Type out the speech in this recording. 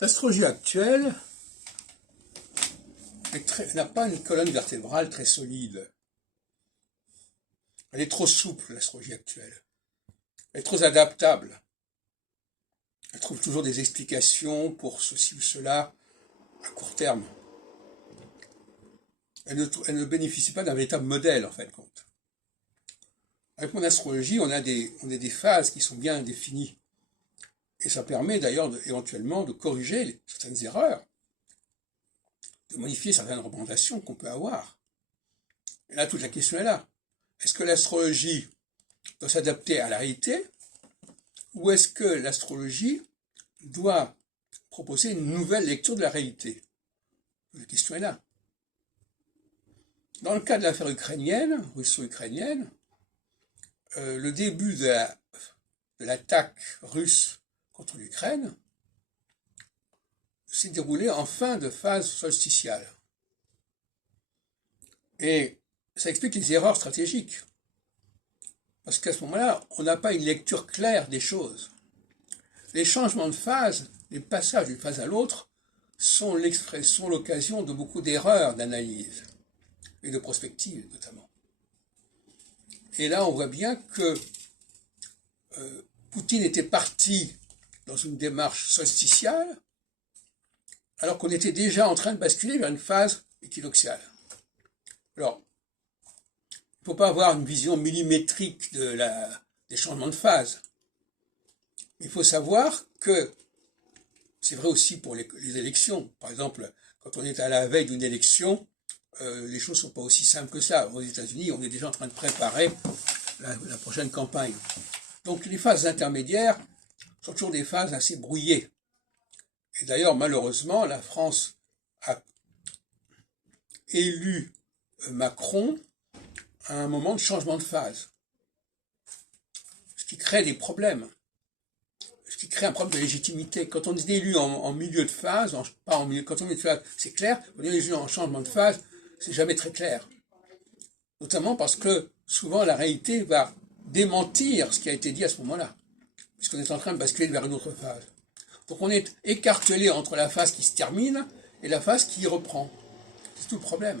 L'astrologie actuelle n'a pas une colonne vertébrale très solide. Elle est trop souple, l'astrologie actuelle. Elle est trop adaptable. Elle trouve toujours des explications pour ceci ou cela à court terme. Elle ne bénéficie pas d'un véritable modèle, en fin de compte. Avec mon astrologie, on a des phases qui sont bien définies. Et ça permet d'ailleurs éventuellement de corriger certaines erreurs, de modifier certaines représentations qu'on peut avoir. Et là, toute la question est là. Est-ce que l'astrologie doit s'adapter à la réalité, ou est-ce que l'astrologie doit proposer une nouvelle lecture de la réalité? La question est là. Dans le cas de l'affaire ukrainienne, russo-ukrainienne, le début de l'attaque russe contre l'Ukraine s'est déroulé en fin de phase solsticiale. Et ça explique les erreurs stratégiques. Parce qu'à ce moment-là, on n'a pas une lecture claire des choses. Les changements de phase, les passages d'une phase à l'autre, sont l'occasion de beaucoup d'erreurs d'analyse, et de prospective notamment. Et là, on voit bien que Poutine était parti dans une démarche solsticiale, alors qu'on était déjà en train de basculer vers une phase équinoxiale. Alors, il ne faut pas avoir une vision millimétrique des changements de phase. Il faut savoir que, c'est vrai aussi pour les élections, par exemple, quand on est à la veille d'une élection, les choses ne sont pas aussi simples que ça. Aux États-Unis, on est déjà en train de préparer la prochaine campagne. Donc les phases intermédiaires sont toujours des phases assez brouillées. Et d'ailleurs, malheureusement, la France a élu Macron à un moment de changement de phase. Ce qui crée des problèmes. Ce qui crée un problème de légitimité. Quand on est élu en milieu de phase, quand on est en milieu de phase, c'est clair. Quand on est élu en changement de phase, c'est jamais très clair. Notamment parce que souvent la réalité va démentir ce qui a été dit à ce moment-là, puisqu'on est en train de basculer vers une autre phase. Donc on est écartelé entre la phase qui se termine et la phase qui reprend. C'est tout le problème.